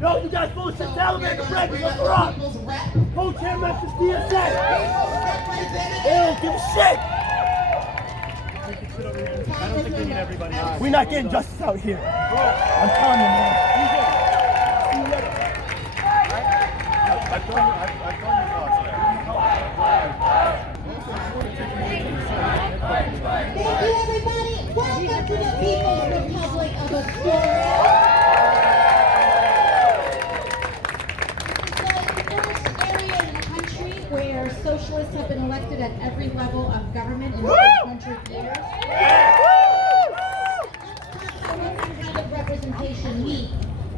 No, you guys both sit down and break it. What's wrong? Co-chair Memphis DSA. They don't give a shit. I don't think we need everybody else. We're not getting justice out here. I'm telling you, man. I've told you thoughts there. Thank you, everybody. Welcome to the People's Republic of Astoria. Where socialists have been elected at every level of government in 100 years. What does kind of representation mean?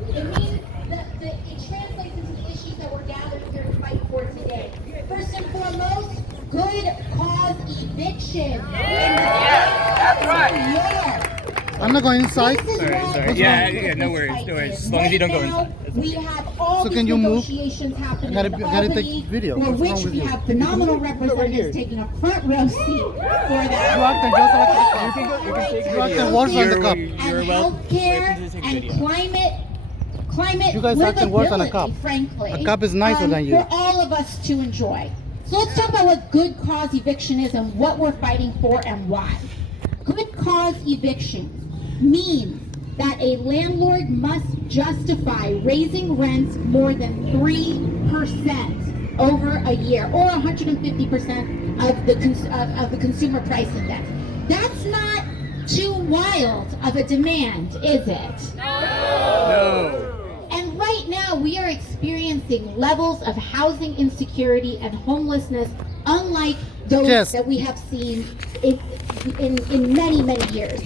It means that it translates into the issues that we're gathered here to fight for today. First and foremost, good cause eviction. That's right. I'm not going inside. Sorry. Yeah, no worries. As long as you don't go inside. We have all can you move? negotiations happening. I gotta take video. For What's which wrong with we you? have phenomenal representatives taking a front row seat for that. You acting just like the cup. You can take You acting video. worse than the cup. You're And welcome healthcare to take and video. climate You guys acting worse than a cup. frankly. A cup is nicer than you. For all of us to enjoy. So let's talk about what good cause eviction is and what we're fighting for and why. Good cause evictions means that a landlord must justify raising rents more than 3% over a year, or 150% of the consumer price index. That's not too wild of a demand, is it? No. And right now we are experiencing levels of housing insecurity and homelessness unlike those Yes. that we have seen in many, many years.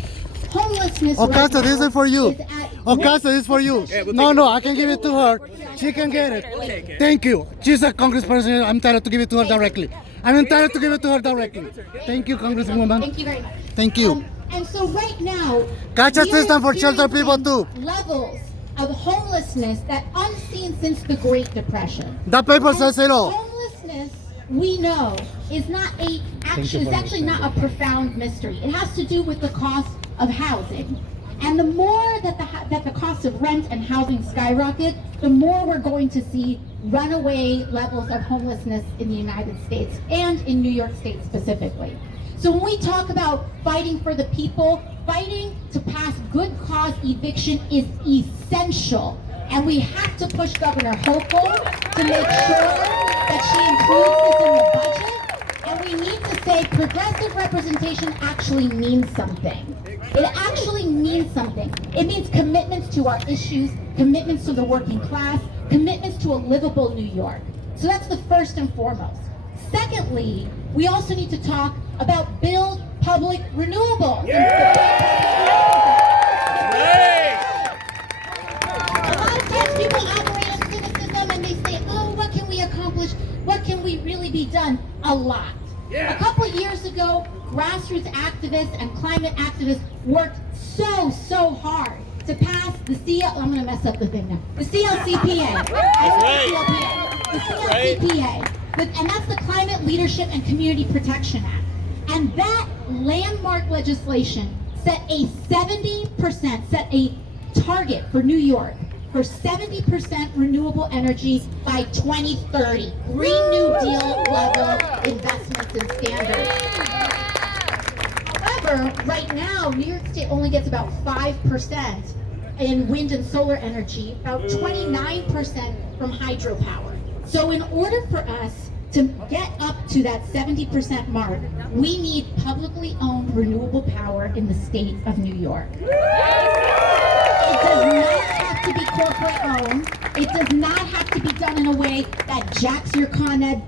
Homelessness Okay, right so this now is for you. is at Okay, great so this is for you. Yeah, we'll No, take no, I can give it to her. She can get it. take it. Thank you. She's a congressperson. I'm entitled to give it to her directly. I'm entitled to give it to her directly. Thank you, Congresswoman. Thank you very much. Thank you. And so right now, Catch we are assistance for shelter people too. experiencing levels of homelessness that unseen since the Great Depression. That paper says it all. Homelessness, we know, is not it's actually not a profound mystery. It has to do with the cost of housing. And the more that the cost of rent and housing skyrocket, the more we're going to see runaway levels of homelessness in the United States and in New York State specifically. So when we talk about fighting for the people, fighting to pass good cause eviction is essential. And we have to push Governor Hochul to make sure that she includes this in the budget. And we need to say progressive representation actually means something. It actually means something. It means commitments to our issues, commitments to the working class, commitments to a livable New York. So that's the first and foremost. Secondly, we also need to talk about build public renewables. A lot of times people operate in cynicism and they say, oh, what can we accomplish? What can we really be done? A lot. A couple years ago, grassroots activists and climate activists worked so hard to pass the I'm going to mess up the thing now. The CLCPA. The CLCPA. And that's the Climate Leadership and Community Protection Act. And that landmark legislation set a target for New York for 70% renewable energy by 2030. Green New Deal level investments and standards. However, right now, New York State only gets about 5% in wind and solar energy, about 29% from hydropower. So in order for us to get up to that 70% mark, we need publicly owned renewable power in the state of New York. It does not have to be corporate owned. It does not have to be done in a way that jacks your Con Ed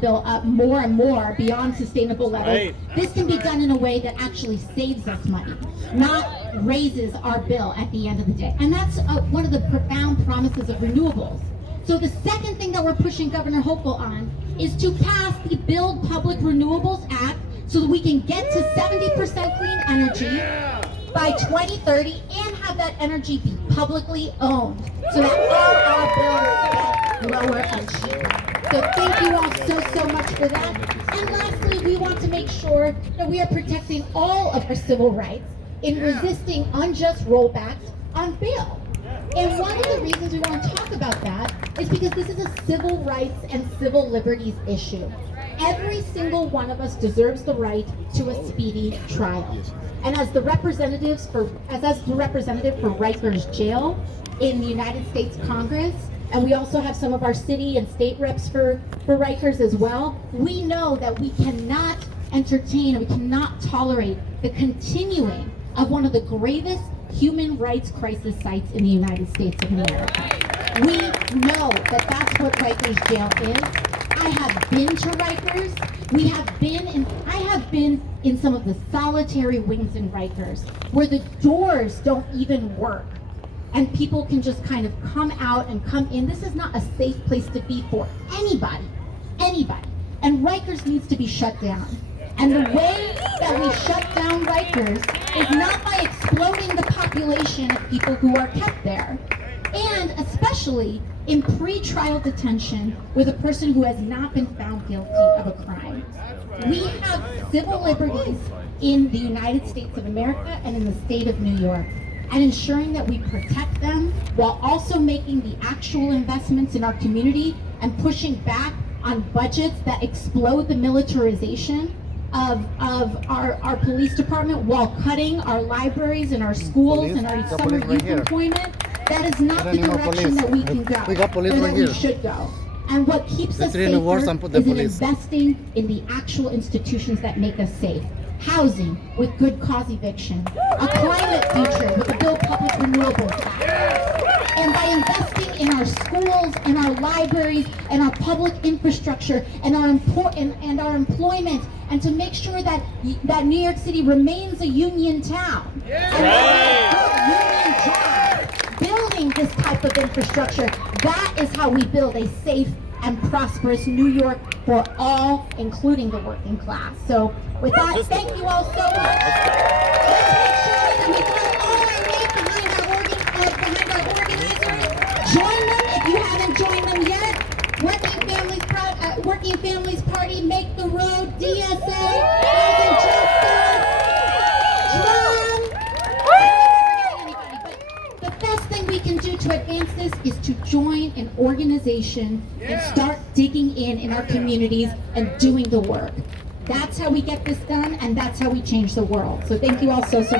bill up more and more beyond sustainable levels. Right. This can be done in a way that actually saves us money, not raises our bill at the end of the day. And that's one of the profound promises of renewables. So the second thing that we're pushing Governor Hochul on is to pass the Build Public Renewables Act so that we can get to 70% clean energy by 2030 and have that energy be publicly owned so that all our bills So thank you all so much for that. And lastly, we want to make sure that we are protecting all of our civil rights in resisting unjust rollbacks on bail. And one of the reasons we want to talk about that is because this is a civil rights and civil liberties issue. Every single one of us deserves the right to a speedy trial. And as the representative for Rikers Jail in the United States Congress, and we also have some of our city and state reps for Rikers as well, we know that we cannot entertain, we cannot tolerate the continuing of one of the gravest human rights crisis sites in the United States of America. We know that that's what Rikers Jail is. I have been to Rikers. I have been in some of the solitary wings in Rikers where the doors don't even work and people can just kind of come out and come in. This is not a safe place to be for anybody. And Rikers needs to be shut down. And the way that we shut down Rikers is not by exploding the population of people who are kept there, and especially in pre-trial detention with a person who has not been found guilty of a crime. We have civil liberties in the United States of America and in the state of New York, and ensuring that we protect them while also making the actual investments in our community and pushing back on budgets that explode the militarization of our police department while cutting our libraries and our schools and our summer youth employment. That is not the direction that we can go, We got police or right that we here. should go. And what keeps us three in the wars safer and put the is in police. investing in the actual institutions that make us safe. Housing with good cause eviction, a climate future with the Build Public Renewables Act, and by investing in our schools and our libraries and our public infrastructure and our employment, and to make sure that New York City remains a union town. And union jobs, building this type of infrastructure, that is how we build a safe and prosperous New York for all, including the working class. So with that, thank you all so much. Let's make sure that we throw all our weight behind our organizers. Join them if you haven't joined them yet. Working Families Party, Make the Road, DSA, Housing Justice, Drum. But the best thing we can do to advance this is to join an organization and start digging in our communities and doing the work. That's how we get this done, and that's how we change the world. So thank you all so much. You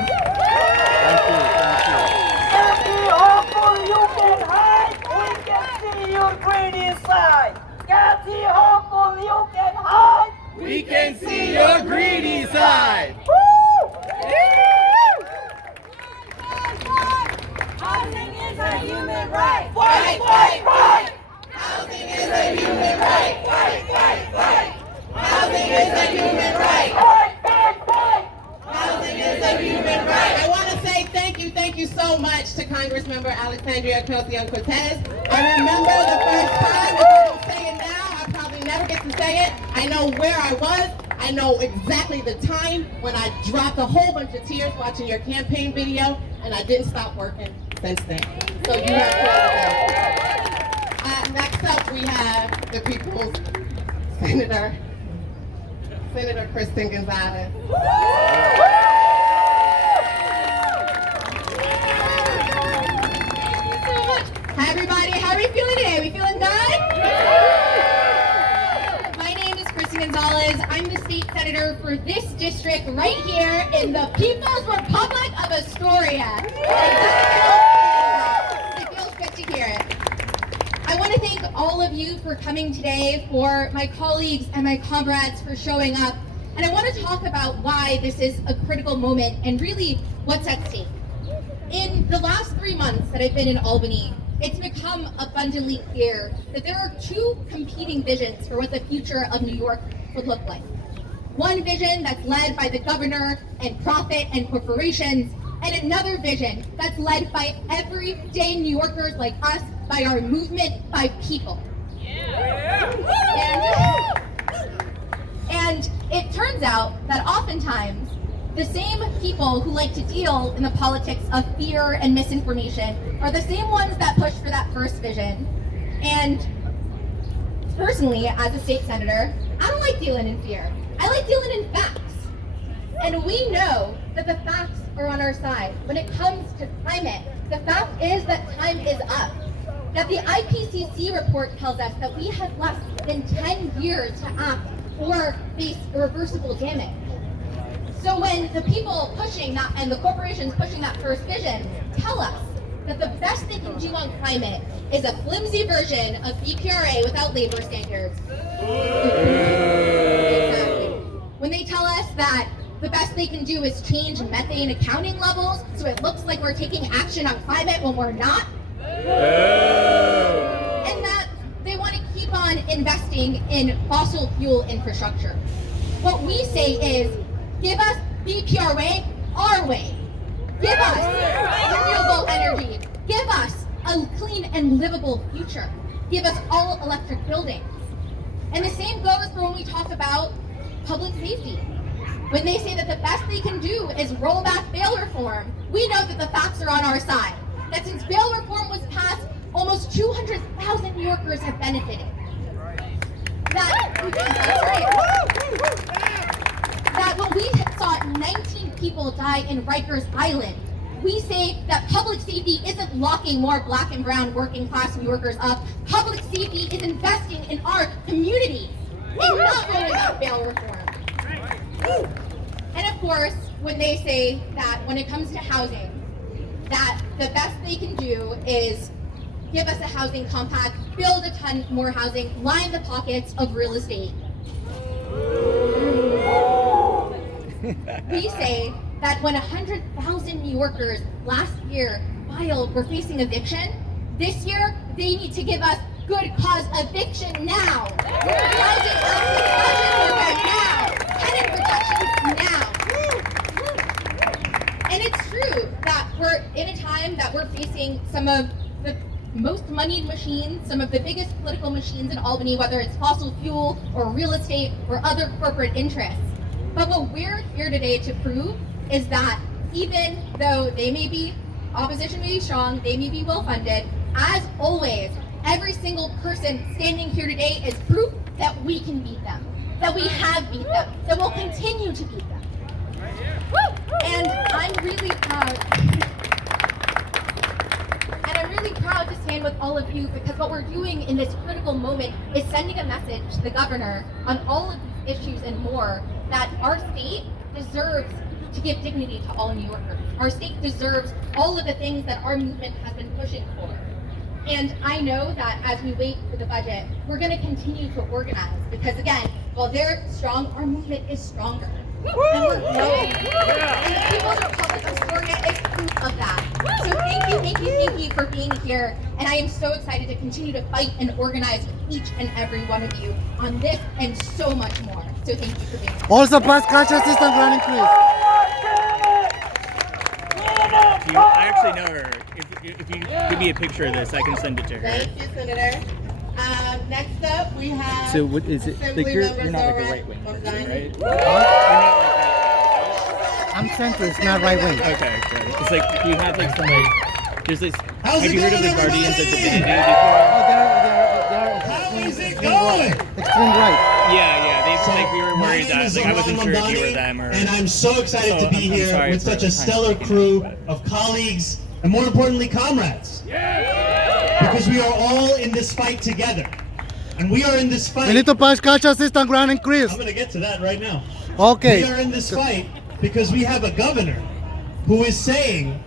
can hide, we can see your greedy side. Kathy Hochul, you can hide. We can see your greedy side. Housing is a human right. Fight. Housing is a human right. Fight. Housing is a human right. Fight. Housing is a human right. I want to say thank you so much to Congressmember Alexandria Ocasio-Cortez. I remember the first time, if I don't say it now, I probably never get to say it. I know where I was. I know exactly the time when I dropped a whole bunch of tears watching your campaign video, and I didn't stop working since then. So you have to. Next up, we have the people's Senator Kristen Gonzalez. Hi everybody, how are we feeling today? We feeling good? My name is Kristen Gonzalez. I'm the state senator for this district right here in the People's Republic of Astoria. It feels good to hear it. I want to thank all of you for coming today, for my colleagues and my comrades for showing up. And I want to talk about why this is a critical moment and really what's at stake. In the last 3 months that I've been in Albany, it's become abundantly clear that there are two competing visions for what the future of New York would look like. One vision that's led by the governor and profit and corporations, and another vision that's led by everyday New Yorkers like us, by our movement, by people. And it turns out that oftentimes the same people who like to deal in the politics of fear and misinformation are the same ones that push for that first vision. And Personally, as a state senator, I don't like dealing in fear. I like dealing in facts. And we know that the facts are on our side. When it comes to climate, the fact is that time is up. That the IPCC report tells us that we have less than 10 years to act or face irreversible damage. So when the people pushing that and the corporations pushing that first vision tell us that the best they can do on climate is a flimsy version of BPRA without labor standards. Exactly. When they tell us that the best they can do is change methane accounting levels so it looks like we're taking action on climate when we're not. And that they want to keep on investing in fossil fuel infrastructure. What we say is, give us BPRA our way. Give us renewable energy. Give us a clean and livable future. Give us all electric buildings. And the same goes for when we talk about public safety. When they say that the best they can do is roll back bail reform, we know that the facts are on our side. That since bail reform was passed, almost 200,000 New Yorkers have benefited. That's right. That when we saw 19 people die in Rikers Island, we say that public safety isn't locking more black and brown working class New Yorkers up. Public safety is investing in our communities and not rolling out bail reform. And of course, when they say that when it comes to housing, that the best they can do is give us a housing compact, build a ton more housing, line the pockets of real estate. We say that when 100,000 New Yorkers last year filed for facing eviction, this year they need to give us good cause eviction now. Housing program now. Tenant protections now. And it's true that we're in a time that we're facing some of the most moneyed machines, some of the biggest political machines in Albany, whether it's fossil fuel or real estate or other corporate interests. But what we're here today to prove is that even though they may be, opposition may be strong, they may be well funded, as always, every single person standing here today is proof that we can beat them, that we have beat them, that we'll continue to beat them. And I'm really proud. And I'm really proud to stand with all of you because what we're doing in this critical moment is sending a message to the governor on all of these issues and more, that our state deserves to give dignity to all New Yorkers. Our state deserves all of the things that our movement has been pushing for. And I know that as we wait for the budget, we're going to continue to organize because again, while they're strong, our movement is stronger. And we're growing. And the People's Republic of Astoria is proof of that. So thank you for being here. And I am so excited to continue to fight and organize with each and every one of you on this and so much more. So thank you for being here. Also pass cash assistant running, please. I actually know her. If you give me a picture of this, I can send it to her. Thank you, Senator. Next up, we have. So what is it? Like you're not like a right wing from person, right? Zion. You're not like right. I'm centrist, not right wing. Okay, good. It's like you have like some like. There's this. How's Have it you heard of the going, Guardians of everybody? Divinity before? Oh, they're How is it extreme going? Extreme right. Yeah. They like we were My worried name that is like I wasn't Zoran sure if you were Mamdani, them or. and I'm so excited to be I'm here sorry with for such a the stellar time. crew of colleagues and more importantly, comrades. Because we are all in this fight together. And we are in this fight. We need to pass cash assistant running, Chris. I'm going to get to that right now. Okay. We are in this fight because we have a governor who is saying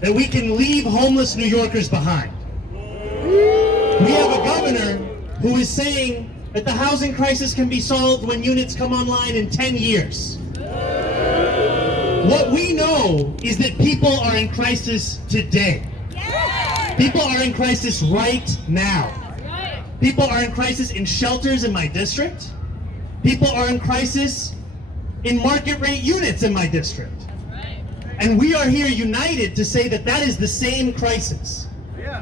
that we can leave homeless New Yorkers behind. We have a governor who is saying that the housing crisis can be solved when units come online in 10 years. What we know is that people are in crisis today. People are in crisis right now. People are in crisis in shelters in my district. People are in crisis in market rate units in my district. And we are here united to say that that is the same crisis.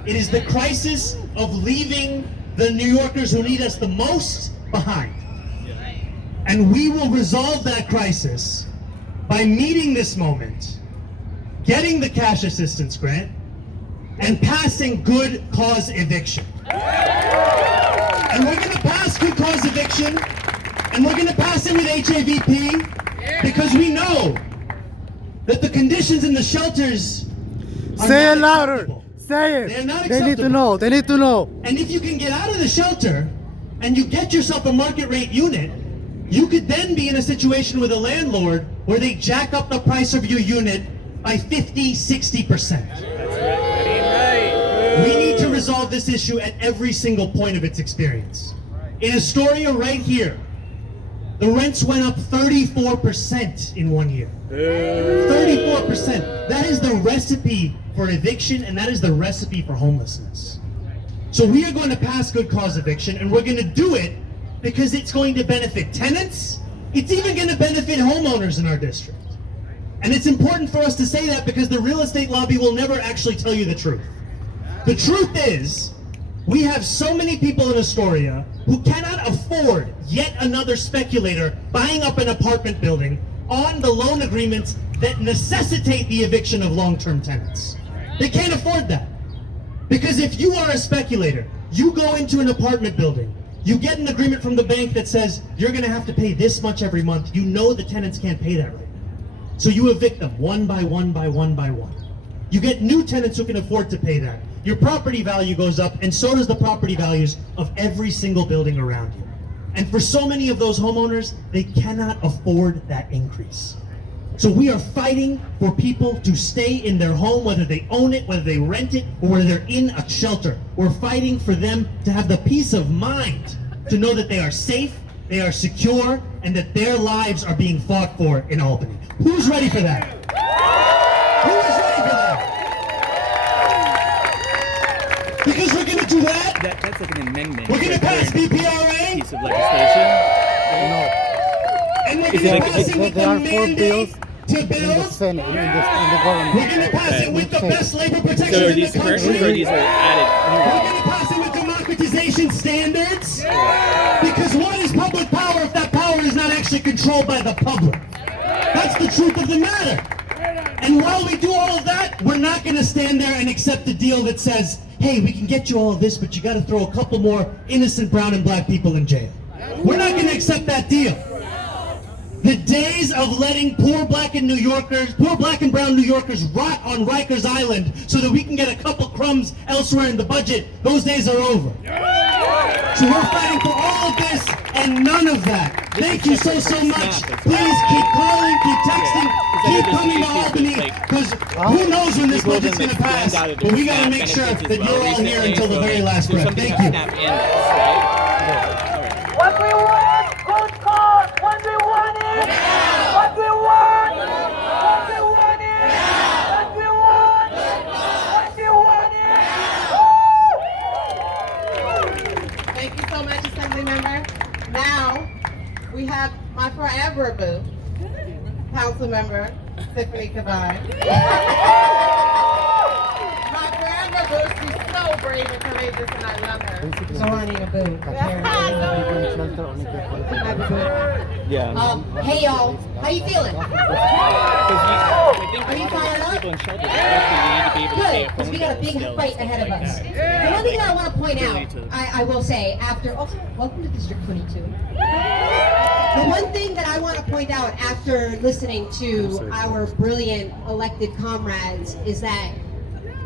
It is the crisis of leaving the New Yorkers who need us the most behind. And we will resolve that crisis by meeting this moment, getting the cash assistance grant, and passing good cause eviction. And we're going to pass eviction, and we're going to pass it with HAVP because we know that the conditions in the shelters are Say not it louder. acceptable. Say They're it. not They need to acceptable. know. They need to know. And if you can get out of the shelter and you get yourself a market rate unit, you could then be in a situation with a landlord where they jack up the price of your unit by 50, 60%. We need to resolve this issue at every single point of its experience. In Astoria right here, the rents went up 34% in 1 year. 34%. That is the recipe for eviction, and that is the recipe for homelessness. So we are going to pass good cause eviction, and we're going to do it because it's going to benefit tenants. It's even going to benefit homeowners in our district. And it's important for us to say that because the real estate lobby will never actually tell you the truth. The truth is, we have so many people in Astoria who cannot afford yet another speculator buying up an apartment building on the loan agreements that necessitate the eviction of long-term tenants. They can't afford that. Because if you are a speculator, you go into an apartment building, you get an agreement from the bank that says you're going to have to pay this much every month. You know the tenants can't pay that right now. So you evict them one by one by one by one. You get new tenants who can afford to pay that. Your property value goes up, and so does the property values of every single building around you. And for so many of those homeowners, they cannot afford that increase. So we are fighting for people to stay in their home, whether they own it, whether they rent it, or whether they're in a shelter. We're fighting for them to have the peace of mind to know that they are safe, they are secure, and that their lives are being fought for in Albany. Who's ready for that? Who is ready for that? Because we're going to do that. That's like an amendment. We're going to pass current BPRA, piece of legislation. and we're Is it going to like- pass it with There the are 4 mandate bills to in the build. Senate, in the We're government. going to pass it with the best labor So protections are in the these current country. or these are added? We're going to pass it with democratization standards. Because what is public power if that power is not actually controlled by the public? That's the truth of the matter. And while we do all of that, we're not going to stand there and accept a deal that says, hey, we can get you all of this, but you got to throw a couple more innocent brown and black people in jail. We're not going to accept that deal. The days of letting poor black and brown New Yorkers rot on Rikers Island so that we can get a couple crumbs elsewhere in the budget, those days are over. So we're fighting for all of this and none of that. Thank you so much. Please keep calling, keep texting, keep coming to Albany, because who knows when this budget's going to pass, but we got to make sure that you're all here until the very last breath. Thank you. What we want, good cause. What we want is now. What we want, what we want is now. What we want, what we want is now. Thank you so much, Assembly Member. Now, we have my forever boo, Council Member Tiffany Kavai. My forever boo, she's so brave and courageous, and I love her. So I need a boo. Yeah. Hey y'all, how you feeling? Are you fired up? People in shelters, especially, you need to be able to pay Good, a because phone we got a bill big still. fight ahead of us. The one thing that I want to point out, I will say, welcome to District 22. The one thing that I want to point out after listening to our brilliant elected comrades is that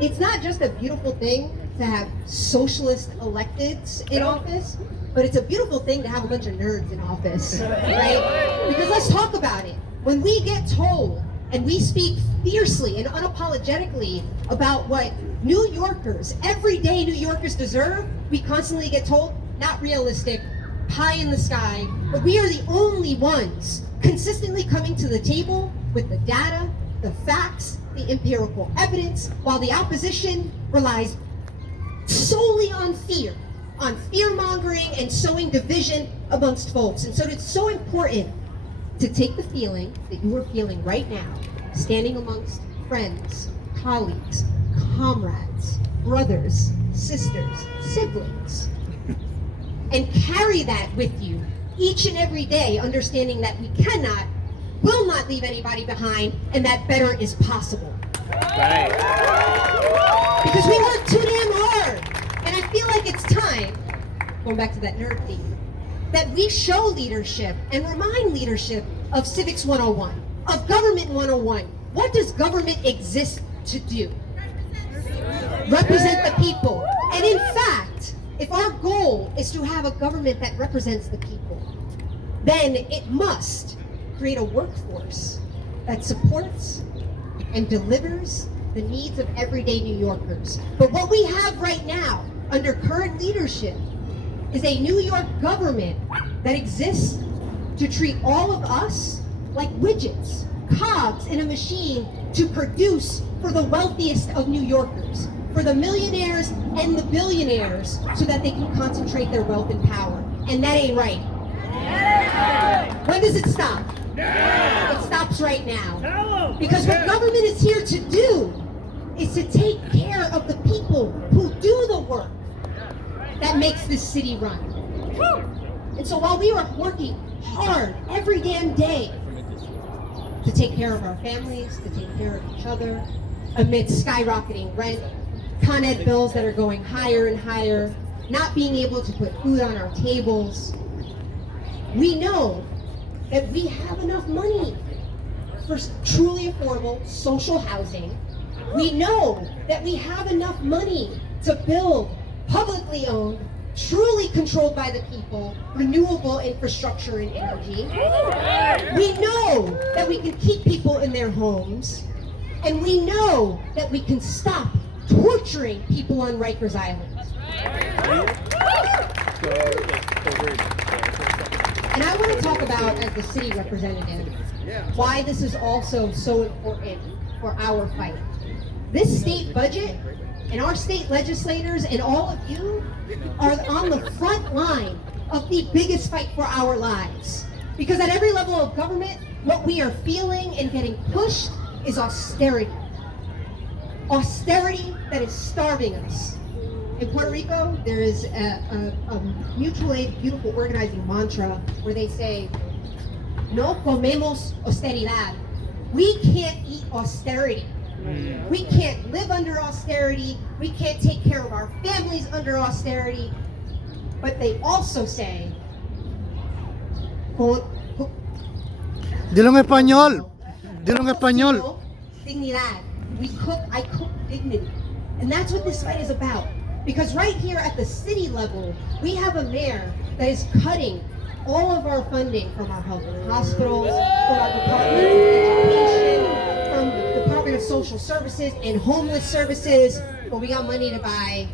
it's not just a beautiful thing to have socialist electeds in office, but it's a beautiful thing to have a bunch of nerds in office, right? Because let's talk about it. When we get told and we speak fiercely and unapologetically about what New Yorkers, everyday New Yorkers deserve, we constantly get told, not realistic, pie in the sky, but we are the only ones consistently coming to the table with the data, the facts, the empirical evidence, while the opposition relies solely on fear-mongering and sowing division amongst folks. And so it's so important to take the feeling that you are feeling right now, standing amongst friends, colleagues, comrades, brothers, sisters, siblings, and carry that with you each and every day, understanding that we will not leave anybody behind, and that better is possible. Right. Because we work too damn hard. And I feel like it's time, going back to that nerd theme, that we show leadership and remind leadership of Civics 101, of Government 101. What does government exist to do? Represent the people. And in fact, if our goal is to have a government that represents the people, then it must create a workforce that supports and delivers the needs of everyday New Yorkers. But what we have right now, under current leadership, is a New York government that exists to treat all of us like widgets, cogs in a machine to produce for the wealthiest of New Yorkers, for the millionaires and the billionaires, so that they can concentrate their wealth and power. And that ain't right. When does it stop? It stops right now. Because what government is here to do is to take care of the people who do the work that makes this city run. And so while we are working hard every damn day to take care of our families, to take care of each other, amidst skyrocketing rent, Con Ed bills that are going higher and higher, not being able to put food on our tables, we know that we have enough money for truly affordable social housing. We know that we have enough money to build publicly owned, truly controlled by the people, renewable infrastructure and energy. We know that we can keep people in their homes, and we know that we can stop torturing people on Rikers Island. And I want to talk about, as the city representative, why this is also so important for our fight. This state budget and our state legislators and all of you are on the front line of the biggest fight for our lives. Because at every level of government, what we are feeling and getting pushed is austerity. Austerity that is starving us. In Puerto Rico, there is a mutual aid, beautiful organizing mantra where they say, no comemos austeridad. We can't eat austerity. We can't live under austerity. We can't take care of our families under austerity. But they also say, Dilo en español. Dilo en español. Dignidad. I cook dignity. And that's what this fight is about. Because right here at the city level, we have a mayor that is cutting all of our funding from our health and hospitals, from our Department of Education, from the Department of Social Services and Homeless Services, but we got money to buy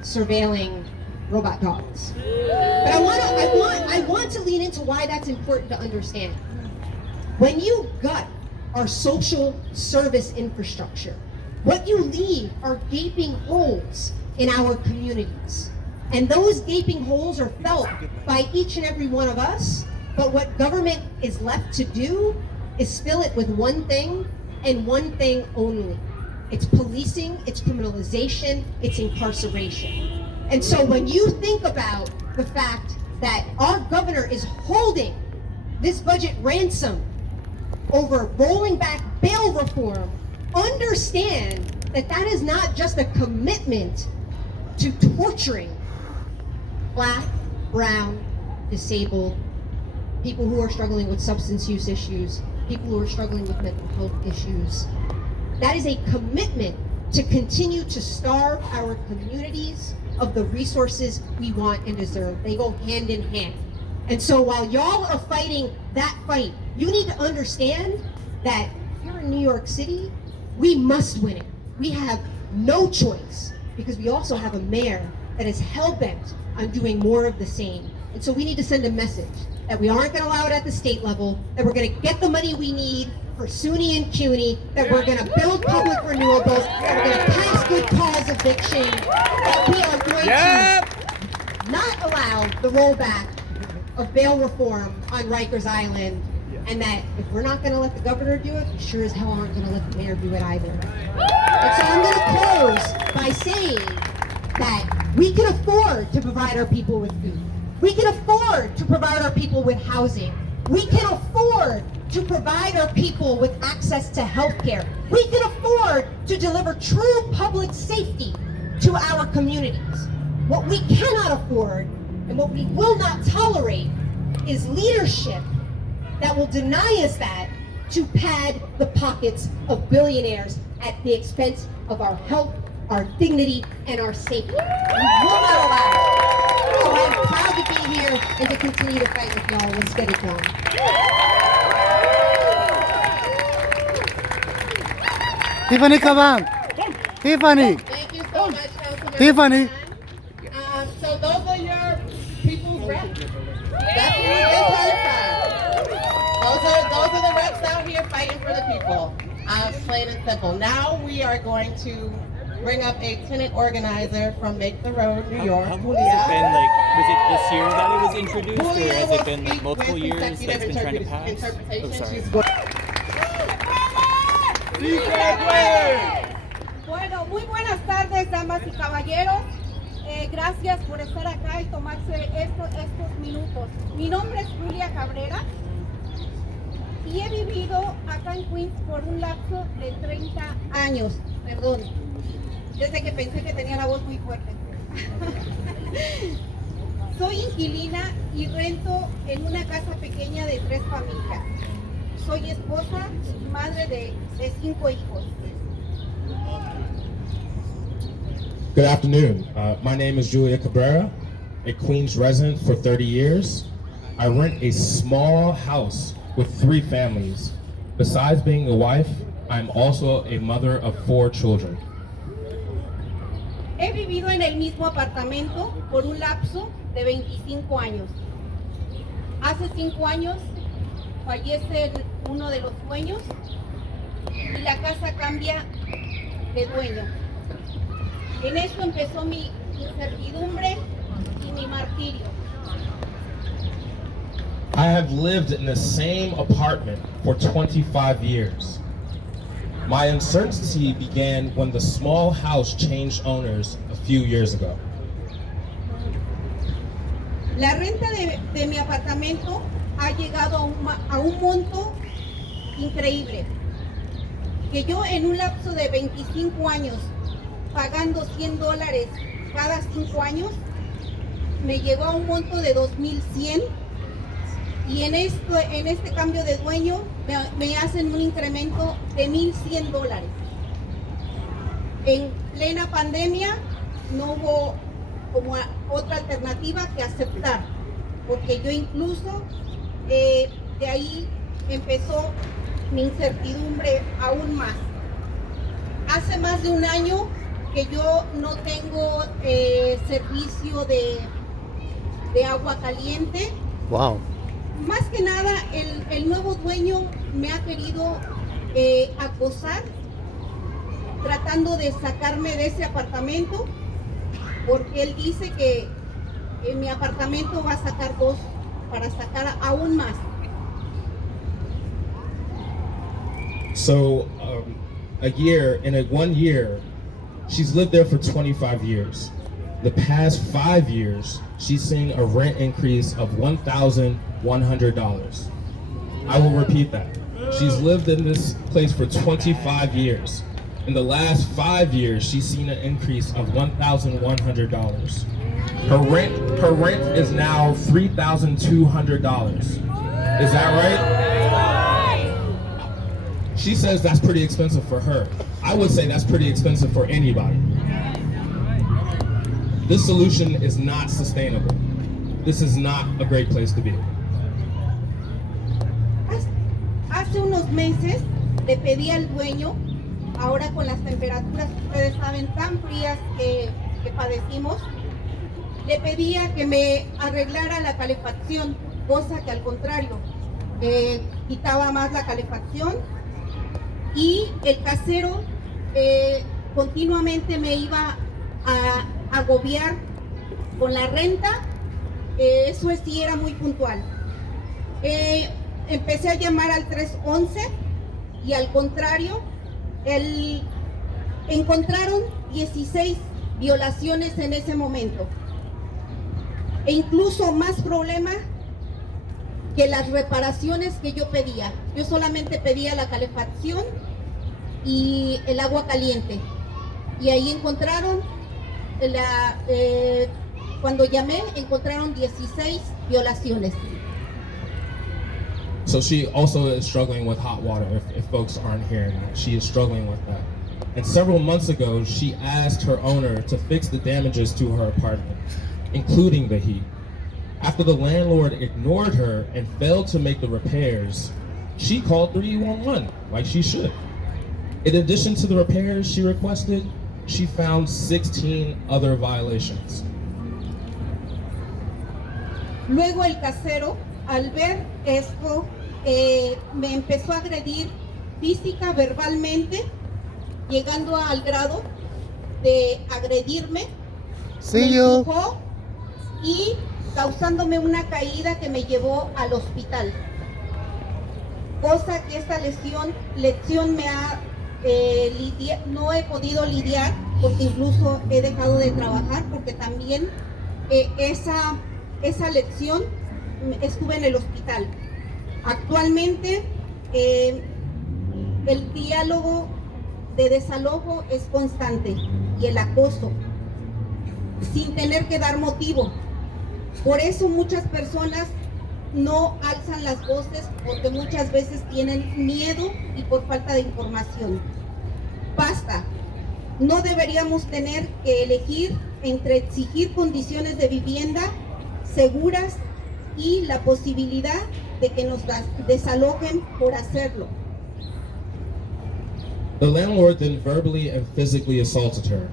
surveilling robot dogs. But I want to lean into why that's important to understand. When you gut our social service infrastructure, what you leave are gaping holes in our communities. And those gaping holes are felt by each and every one of us, but what government is left to do is fill it with one thing and one thing only. It's policing, it's criminalization, it's incarceration. And so when you think about the fact that our governor is holding this budget ransom over rolling back bail reform, understand that that is not just a commitment to torturing Black, brown, disabled, people who are struggling with substance use issues, people who are struggling with mental health issues. That is a commitment to continue to starve our communities of the resources we want and deserve. They go hand in hand. And so while y'all are fighting that fight, you need to understand that here in New York City, we must win it. We have no choice, because we also have a mayor that is hell-bent on doing more of the same. And so we need to send a message that we aren't gonna allow it at the state level, that we're gonna get the money we need for SUNY and CUNY, that we're gonna build public renewables, that we're gonna pass good cause eviction, that we are going to not allow the rollback of bail reform on Rikers Island, and that if we're not gonna let the governor do it, we sure as hell aren't gonna let the mayor do it either. And so I'm gonna close by saying that we can afford to provide our people with food. We can afford to provide our people with housing. We can afford to provide our people with access to health care. We can afford to deliver true public safety to our communities. What we cannot afford And what we will not tolerate is leadership that will deny us that to pad the pockets of billionaires at the expense of our health, our dignity, and our safety. We will not allow it. So I'm proud to be here and to continue to fight with y'all. Let's get it done. Tiffany Caban. Tiffany. Thank you so much, Councilmember. Tiffany. So those are your people's reps. That's who we just heard from. Those are the reps out here fighting for the people. Plain and simple. Now we are going to bring up a tenant organizer from Make the Road, New York. How long has it been, like, was it this year that it was introduced, or Julia has will it been like speak multiple with years that's consecutive been trying to pass? interpretation. Oh, sorry. She's going- Bueno, muy buenas tardes, damas y caballeros. Gracias por estar acá y tomarse estos minutos. Mi nombre es Julia Cabrera y he vivido acá en Queens por un lapso de 30 años. Perdón, desde que pensé que tenía la voz muy fuerte. Soy inquilina y rento en una casa pequeña de 3 familias. Soy esposa y madre de 5 hijos. Good afternoon. My name is Julia Cabrera, a Queens resident for 30 years. I rent a small house with 3 families. Besides being a wife, I'm also a mother of 4 children. He vivido en el mismo apartamento por un lapso de 25 años. Hace 5 años fallece uno de los dueños y la casa cambia de dueño. En esto empezó mi incertidumbre y mi martirio. I have lived in the same apartment for 25 years. My uncertainty began when the small house changed owners a few years ago. La renta de mi apartamento ha llegado a un monto increíble, que yo en un lapso de 25 años, pagando $100 cada 5 años, me llegó a un monto de 2,100, y en este cambio de dueño me hacen un incremento de $1,100. En plena pandemia no hubo como otra alternativa que aceptar, porque yo incluso de ahí empezó mi incertidumbre aún más. Hace más de un año que yo no tengo servicio de agua caliente. Wow. Más que nada, el nuevo dueño me ha querido acosar, tratando de sacarme de ese apartamento, porque él dice que en mi apartamento va a sacar 2 para sacar aún más. So, in 1 year, she's lived there for 25 years. The past 5 years, she's seen a rent increase of $1,100. I will repeat that. She's lived in this place for 25 years. In the last 5 years, she's seen an increase of $1,100. Her rent is now $3,200. Is that right? She says that's pretty expensive for her. I would say that's pretty expensive for anybody. This solution is not sustainable. This is not a great place to be. Hace unos meses le pedí al dueño, ahora con las temperaturas que ustedes saben tan frías que padecimos, le pedía que me arreglara la calefacción, cosa que al contrario, quitaba más la calefacción, y el casero continuamente me iba a agobiar con la renta. Eso sí era muy puntual. Empecé a llamar al 311 y al contrario, encontraron 16 violaciones en ese momento, e incluso más problema que las reparaciones que yo pedía. Yo solamente pedía la calefacción y el agua caliente, y ahí encontraron Cuando llamé, encontraron 16 violaciones. So she also is struggling with hot water, if folks aren't hearing that. She is struggling with that. And several months ago, she asked her owner to fix the damages to her apartment, including the heat. After the landlord ignored her and failed to make the repairs, she called 311, like she should. In addition to the repairs she requested, she found 16 other violations. Luego el casero, al ver esto, me empezó a agredir física, verbalmente, llegando al grado de agredirme. See me you. empujó y causándome una caída que me llevó al hospital. Cosa que esta lección me ha no he podido lidiar porque incluso he dejado de trabajar porque también esa lección estuve en el hospital. Actualmente el diálogo de desalojo es constante y el acoso sin tener que dar motivo. Por eso muchas personas no alzan las voces porque muchas veces tienen miedo y por falta de información. Basta. No deberíamos tener que elegir entre exigir condiciones de vivienda seguras y la posibilidad de que nos desalojen por hacerlo. The landlord then verbally and physically assaulted her,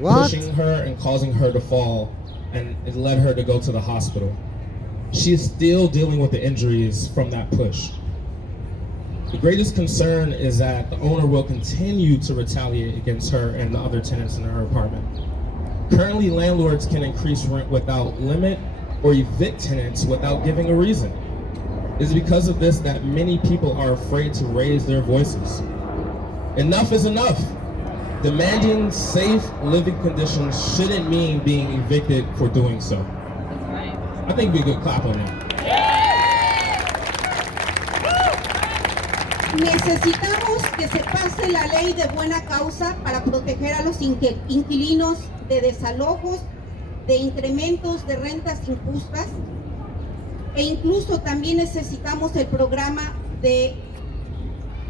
What? pushing her and causing her to fall, and it led her to go to the hospital. She is still dealing with the injuries from that push. The greatest concern is that the owner will continue to retaliate against her and the other tenants in her apartment. Currently, landlords can increase rent without limit or evict tenants without giving a reason. It is because of this that many people are afraid to raise their voices. Enough is enough. Demanding safe living conditions shouldn't mean being evicted for doing so. I think we could clap on that. Necesitamos que se pase la ley de buena causa para proteger a los inquilinos de desalojos, de incrementos de rentas injustas e incluso también necesitamos el programa de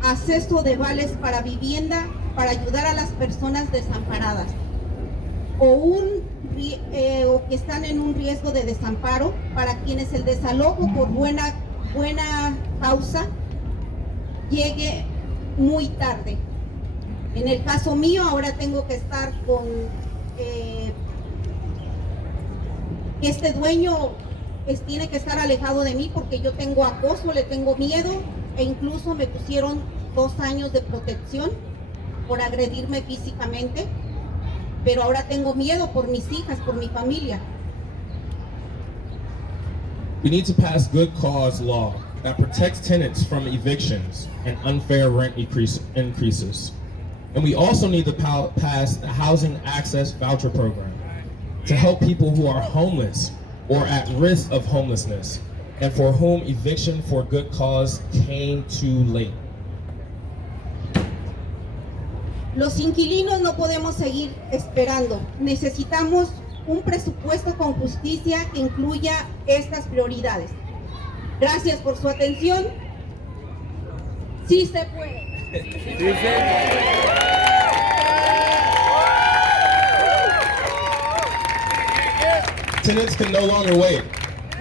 acceso de vales para vivienda para ayudar a las personas desamparadas o que están en un riesgo de desamparo para quienes el desalojo por buena causa llegue muy tarde. En el caso mío ahora tengo que estar con este dueño tiene que estar alejado de mí porque yo tengo acoso, le tengo miedo e incluso me pusieron 2 años de protección por agredirme físicamente, pero ahora tengo miedo por mis hijas, por mi familia. We need to pass good cause law that protects tenants from evictions and unfair rent increases. And we also need to pass the Housing Access Voucher Program to help people who are homeless or at risk of homelessness and for whom eviction for good cause came too late. Los inquilinos no podemos seguir esperando. Necesitamos un presupuesto con justicia que incluya estas prioridades. Gracias por su atención. Sí se puede. Tenants can no longer wait.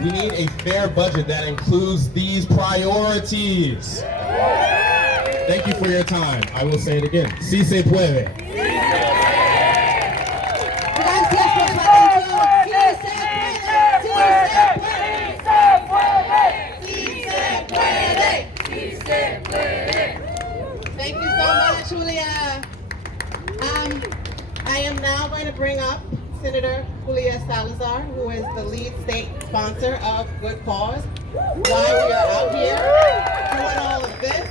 We need a fair budget that includes these priorities. Thank you for your time. I will say it again. Sí se puede. Gracias por su atención. Sí se puede. Sí se puede. Thank you so much, Julia. I am now going to bring up Senator Julia Salazar, who is the lead state sponsor of Good Cause. Why we are out here doing all of this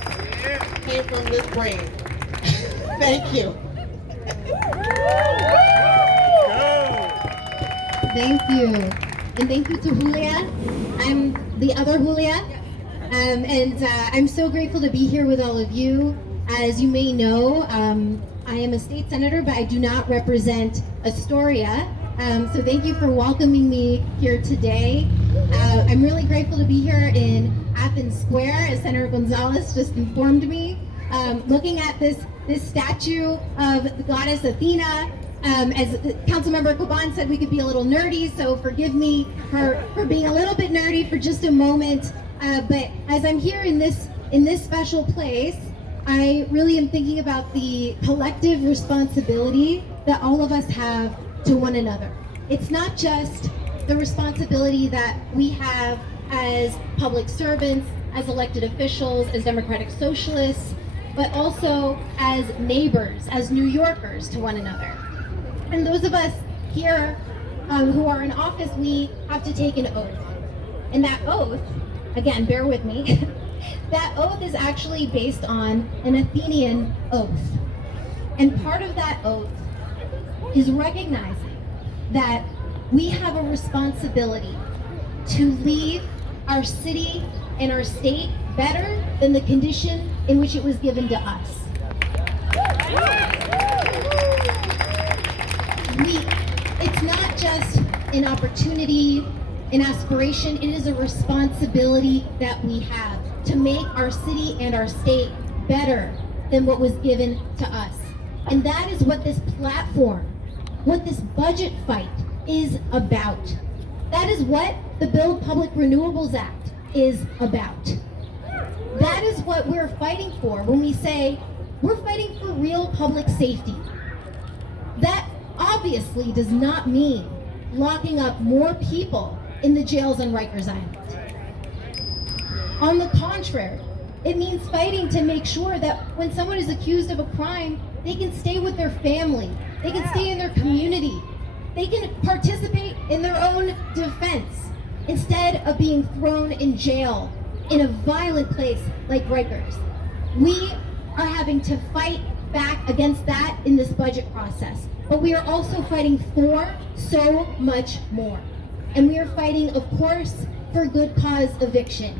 came from this brain. Thank you. Thank you. And thank you to Julia. I'm the other Julia. And I'm so grateful to be here with all of you. As you may know, I am a state senator, but I do not represent Astoria. So thank you for welcoming me here today. I'm really grateful to be here in Athens Square, as Senator Gonzalez just informed me. Looking at this statue of the goddess Athena, as Councilmember Caban said, we could be a little nerdy, so forgive me for being a little bit nerdy for just a moment. But as I'm here in this special place, I really am thinking about the collective responsibility that all of us have to one another. It's not just the responsibility that we have as public servants, as elected officials, as democratic socialists, but also as neighbors, as New Yorkers to one another. And those of us here who are in office, we have to take an oath. And that oath, again, bear with me, that oath is actually based on an Athenian oath. And part of that oath is recognizing that we have a responsibility to leave our city and our state better than the condition in which it was given to us. It's not just an opportunity, an aspiration, it is a responsibility that we have to make our city and our state better than what was given to us. And that is what this platform, what this budget fight is about. That is what the Build Public Renewables Act is about. That is what we're fighting for when we say we're fighting for real public safety. That obviously does not mean locking up more people in the jails on Rikers Island. On the contrary, it means fighting to make sure that when someone is accused of a crime, they can stay with their family, they can stay in their community, they can participate in their own defense instead of being thrown in jail in a violent place like Rikers. We are having to fight back against that in this budget process, but we are also fighting for so much more. And we are fighting, of course, for good cause eviction.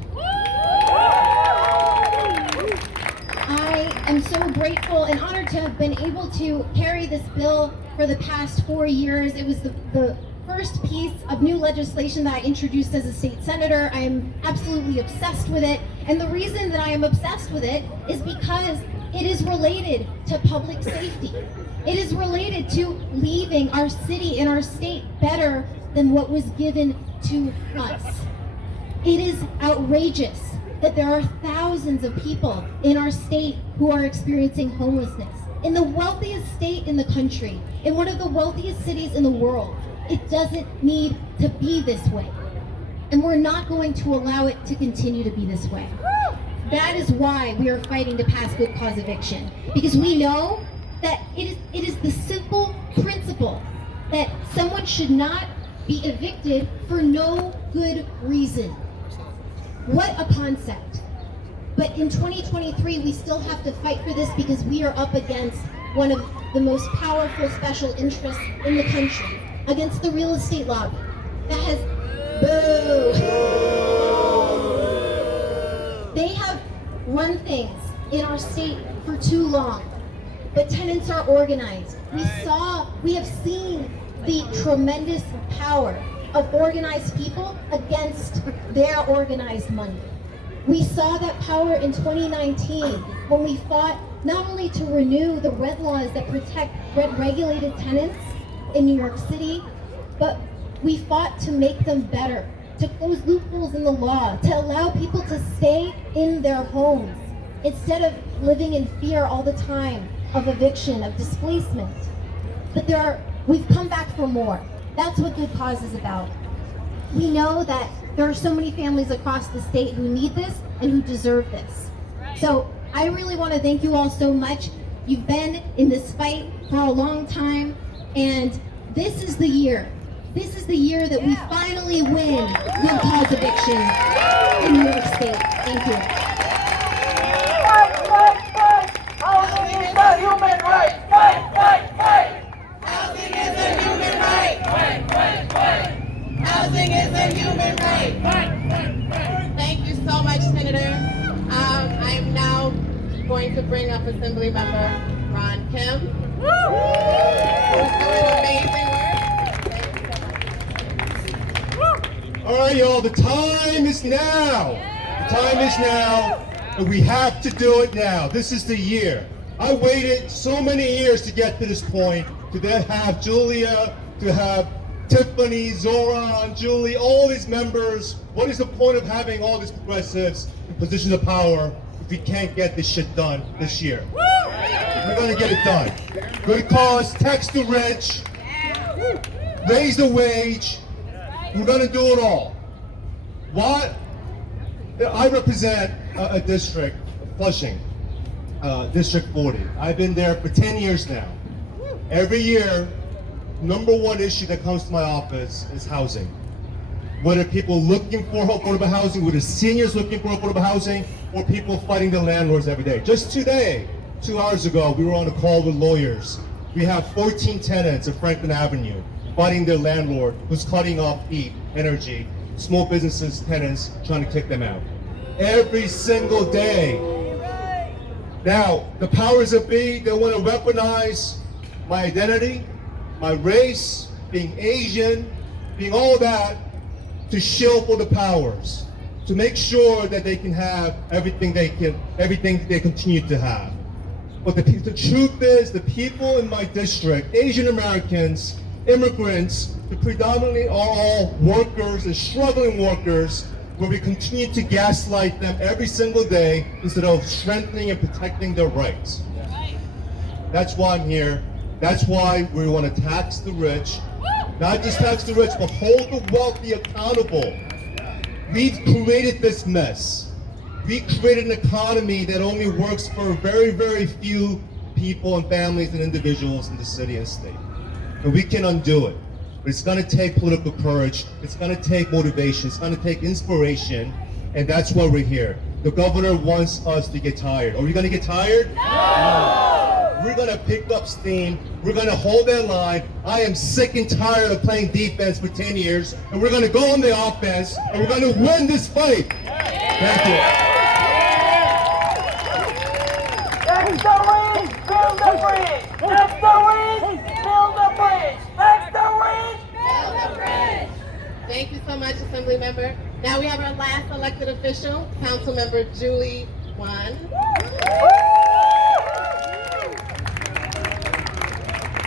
I am so grateful and honored to have been able to carry this bill for the past 4 years. It was the first piece of new legislation that I introduced as a state senator. I am absolutely obsessed with it. And the reason that I am obsessed with it is because it is related to public safety. It is related to leaving our city and our state better than what was given to us. It is outrageous that there are thousands of people in our state who are experiencing homelessness. In the wealthiest state in the country, in one of the wealthiest cities in the world, it doesn't need to be this way. And we're not going to allow it to continue to be this way. That is why we are fighting to pass good cause eviction, because we know that it is the simple principle that someone should not be evicted for no good reason. What a concept. But in 2023, we still have to fight for this because we are up against one of the most powerful special interests in the country, against the real estate lobby that has, boo! They have run things in our state for too long, but tenants are organized. We have seen the tremendous power of organized people against their organized money. We saw that power in 2019 when we fought not only to renew the rent laws that protect rent-regulated tenants in New York City, but we fought to make them better, to close loopholes in the law, to allow people to stay in their homes instead of living in fear all the time of eviction, of displacement. But we've come back for more. That's what good cause is about. We know that there are so many families across the state who need this and who deserve this. So I really want to thank you all so much. You've been in this fight for a long time, and this is the year. This is the year that we finally win good cause eviction in New York State. Thank you. Housing is a human right. Fight, fight, fight. Housing is a human right. Fight, fight, fight. Housing is a human right. Fight, fight, fight. Thank you so much, Senator. I am now going to bring up Assembly Member Ron Kim, who's doing amazing work. All right, y'all, the time is now. The time is now, and we have to do it now. This is the year. I waited so many years to get to this point, to then have Julia, to have Tiffany, Zoran, Julie, all these members. What is the point of having all these progressives in positions of power if we can't get this shit done this year? We're gonna get it done. Good cause, tax the rich, raise the wage. We're gonna do it all. What? I represent a district, Flushing, District 40. I've been there for 10 years now. Every year, number one issue that comes to my office is housing. Whether people looking for affordable housing, whether seniors looking for affordable housing, or people fighting the landlords every day. Just today, 2 hours ago, we were on a call with lawyers. We have 14 tenants at Franklin Avenue fighting their landlord who's cutting off heat, energy, small businesses, tenants, trying to kick them out. Every single day. Now, the powers that be, they want to weaponize my identity, my race, being Asian, being all that, to shield for the powers, to make sure that they can have everything they continue to have. But the truth is, the people in my district, Asian Americans, immigrants, who predominantly are all workers and struggling workers, where we continue to gaslight them every single day instead of strengthening and protecting their rights. That's why I'm here. That's why we want to tax the rich. Not just tax the rich, but hold the wealthy accountable. We've created this mess. We created an economy that only works for very, very few people and families and individuals in the city and state. And we can undo it. But it's gonna take political courage. It's gonna take motivation. It's gonna take inspiration. And that's why we're here. The governor wants us to get tired. Are we gonna get tired? No! We're gonna pick up steam. We're gonna hold that line. I am sick and tired of playing defense for 10 years. And we're gonna go on the offense. And we're gonna win this fight. Thank you. Next the ring, build the bridge. Next the ring, build the bridge. Next the ring, build the bridge. Thank you so much, Assembly Member. Now we have our last elected official, Council Member Julie Wan.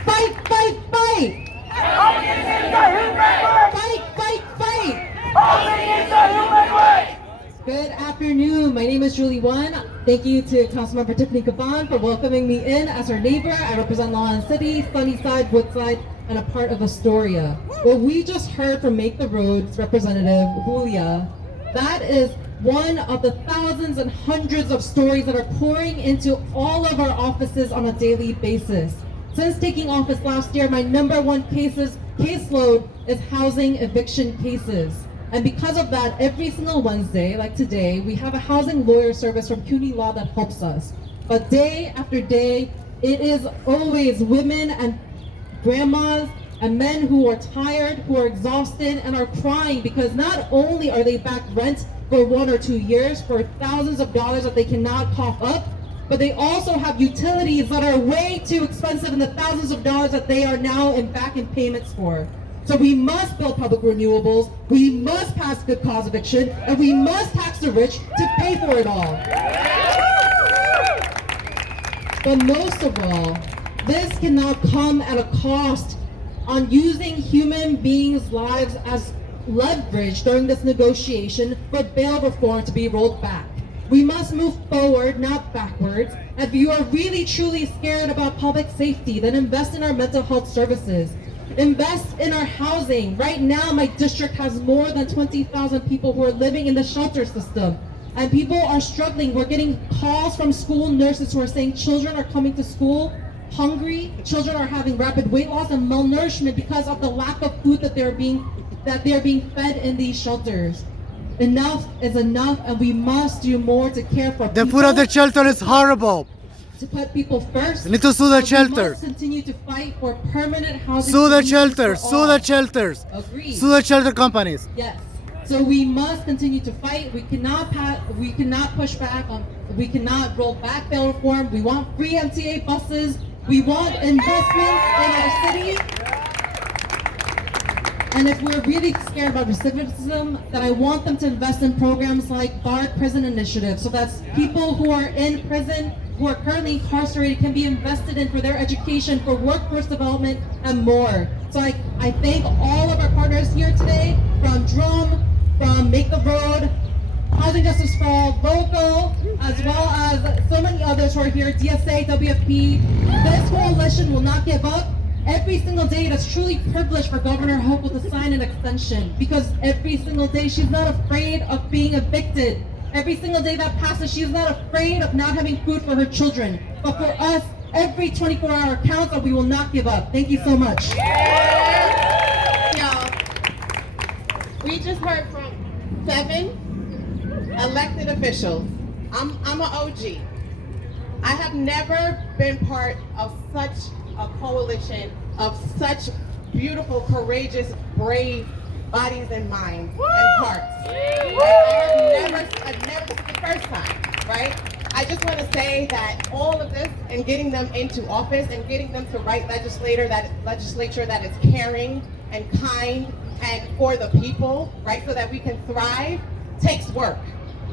Fight, fight, fight! Housing is a human right. Fight, fight, fight! Housing is a human right. Good afternoon. My name is Julie Wan. Thank you to Councilmember Tiffany Caban for welcoming me in as her neighbor. I represent Long Island City, Sunnyside, Woodside, and a part of Astoria. What we just heard from Make the Roads Representative Julia, that is one of the thousands and hundreds of stories that are pouring into all of our offices on a daily basis. Since taking office last year, my number one caseload is housing eviction cases. And because of that, every single Wednesday, like today, we have a housing lawyer service from CUNY Law that helps us. But day after day, it is always women and grandmas and men who are tired, who are exhausted, and are crying because not only are they back rent for 1 or 2 years for thousands of dollars that they cannot cough up, but they also have utilities that are way too expensive in the thousands of dollars that they are now back in payments for. So we must build public renewables, we must pass good cause eviction, and we must tax the rich to pay for it all. But most of all, this cannot come at a cost on using human beings' lives as leverage during this negotiation for bail reform to be rolled back. We must move forward, not backwards. And if you are really truly scared about public safety, then invest in our mental health services. Invest in our housing. Right now, my district has more than 20,000 people who are living in the shelter system. And people are struggling. We're getting calls from school nurses who are saying children are coming to school hungry. Children are having rapid weight loss and malnourishment because of the lack of food that they're being fed in these shelters. Enough is enough, and we must do more to care for The people. food at the shelter is horrible. To put people first. We need to sue the And shelter. We must continue to fight for permanent housing. Sue the solutions shelters. for Sue all. the shelters. Agreed. Sue the shelter companies. Yes. So we must continue to fight. We cannot push back on. We cannot roll back bail reform. We want free MTA buses. We want investment in our city. And if we're really scared about recidivism, then I want them to invest in programs like BARD Prison Initiative. So that's people who are in prison, who are currently incarcerated, can be invested in for their education, for workforce development, and more. So I thank all of our partners here today, from Drum, from Make the Road, Housing Justice for All, Vocal, as well as so many others who are here, DSA, WFP. This coalition will not give up. Every single day, it is truly privileged for Governor Hope to sign an extension, because every single day she's not afraid of being evicted. Every single day that passes, she's not afraid of not having food for her children. But for us, every 24-hour counts, and we will not give up. Thank you so much. Y'all, we just heard from 7 elected officials. I'm an OG. I have never been part of such a coalition of such beautiful, courageous, brave bodies and minds and hearts. I've never, this is the first time, right? I just want to say that all of this and getting them into office and getting them to write legislature that is caring and kind and for the people, right, so that we can thrive, takes work,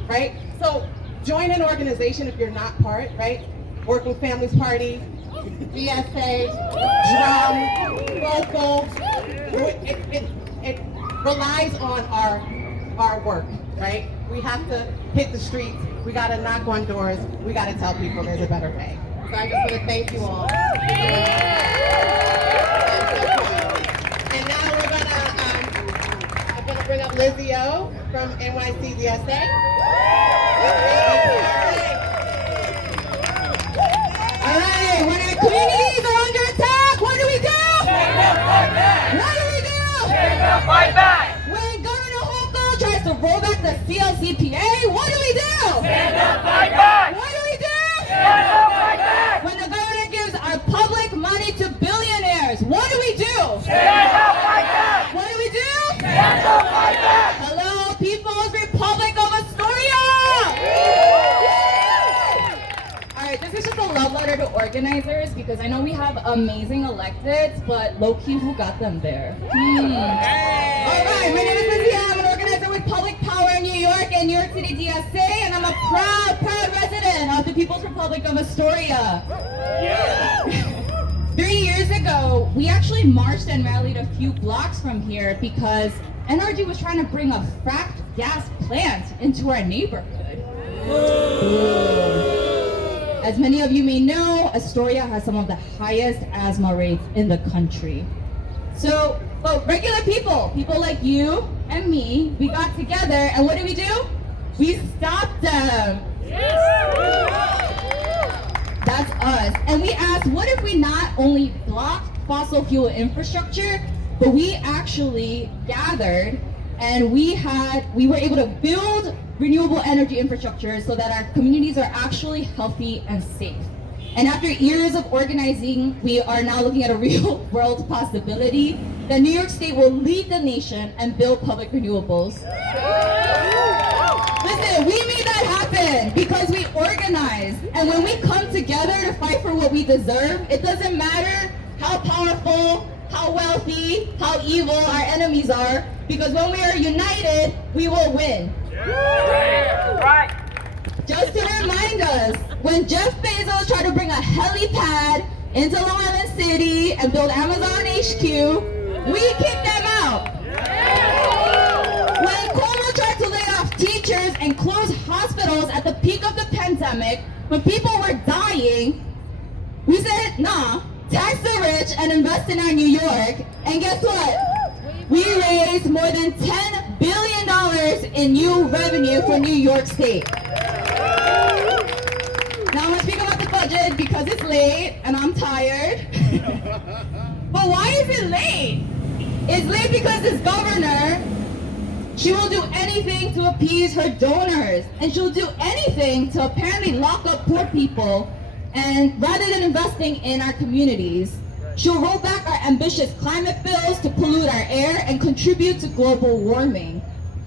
right? So join an organization if you're not part, right? Working Families Party, DSA, Drum, Vocal. It relies on our work, right? We have to hit the streets. We got to knock on doors. We got to tell people there's a better way. So I just want to thank you all. And now I'm gonna bring up Lizzie O from NYC DSA. All right, when our communities are under attack, what do we do? Stand up, fight back. What do we do? Stand up, fight back. When Governor Hochul tries to roll back the CLCPA, what do we do? Stand up, fight back. What do we do? Stand up, fight back. When the governor gives our public money to billionaires, what do we do? Stand up, fight back. What do we do? Stand up, fight back. Hello, People's Republic of Astoria. Alright, this is just a love letter to organizers, because I know we have amazing electeds, but low-key, who got them there? Alright, my name is Lizzie. I'm an organizer with Public Power in New York and New York City DSA, and I'm a proud resident of the People's Republic of Astoria. 3 years ago, we actually marched and rallied a few blocks from here because NRG was trying to bring a fracked gas plant into our neighborhood. As many of you may know, Astoria has some of the highest asthma rates in the country. So, but regular people like you and me, we got together, and what do? We stopped them. That's us. And we asked, what if we not only blocked fossil fuel infrastructure, but we actually gathered and we were able to build renewable energy infrastructure so that our communities are actually healthy and safe. And after years of organizing, we are now looking at a real world possibility that New York State will lead the nation and build public renewables. Listen, we made that happen because we organized. And when we come together to fight for what we deserve, it doesn't matter how powerful, how wealthy, how evil our enemies are, because when we are united, we will win. Right. Just to remind us, when Jeff Bezos tried to bring a helipad into Long Island City and build Amazon HQ, we kicked them out. When Cuomo tried to lay off teachers and close hospitals at the peak of the pandemic, when people were dying, we said, nah, tax the rich and invest in our New York. And guess what? We raised more than $10 billion in new revenue for New York State. Now I'm going to speak about the budget because it's late and I'm tired. But why is it late? It's late because this governor, she will do anything to appease her donors. And she'll do anything to apparently lock up poor people. And rather than investing in our communities, she'll roll back our ambitious climate bills to pollute our air and contribute to global warming,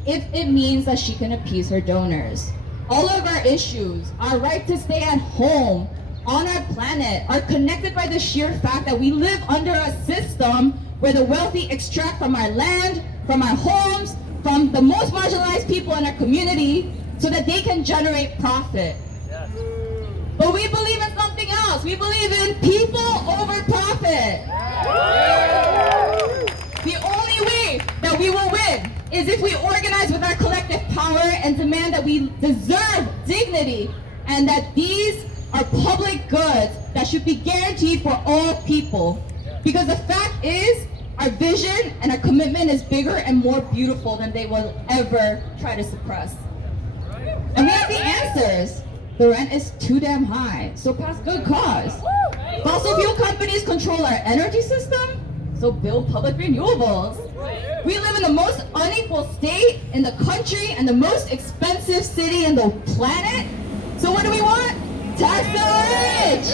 if it means that she can appease her donors. All of our issues, our right to stay at home on our planet, are connected by the sheer fact that we live under a system where the wealthy extract from our land, from our homes, from the most marginalized people in our community, so that they can generate profit. But we believe in something else. We believe in people over profit. The only way that we will win is if we organize with our collective power and demand that we deserve dignity and that these are public goods that should be guaranteed for all people. Because the fact is, our vision and our commitment is bigger and more beautiful than they will ever try to suppress. And we have the answers. The rent is too damn high, so pass good cause. Fossil fuel companies control our energy system, so build public renewables. We live in the most unequal state in the country and the most expensive city in the planet. So what do we want? Tax the rich!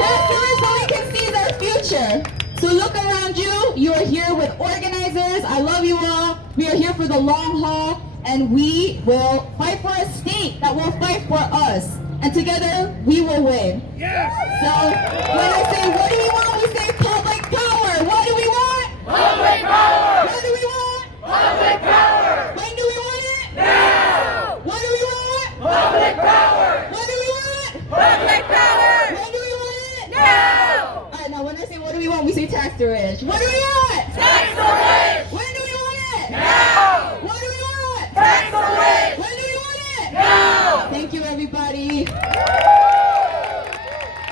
Tax the rich so we can seize our future. So look around you. You are here with organizers. I love you all. We are here for the long haul, and we will fight for a state that will fight for us. And together, we will win. Yes. So when I say, what do we want? We say public power. What do we want? Public power. What do we want? Public power. When do we want it? Now. What do we want? Public power. What do we want? Public power. When do we want it? Now. All right, now when I say what do we want, we say tax the rich. What do we want?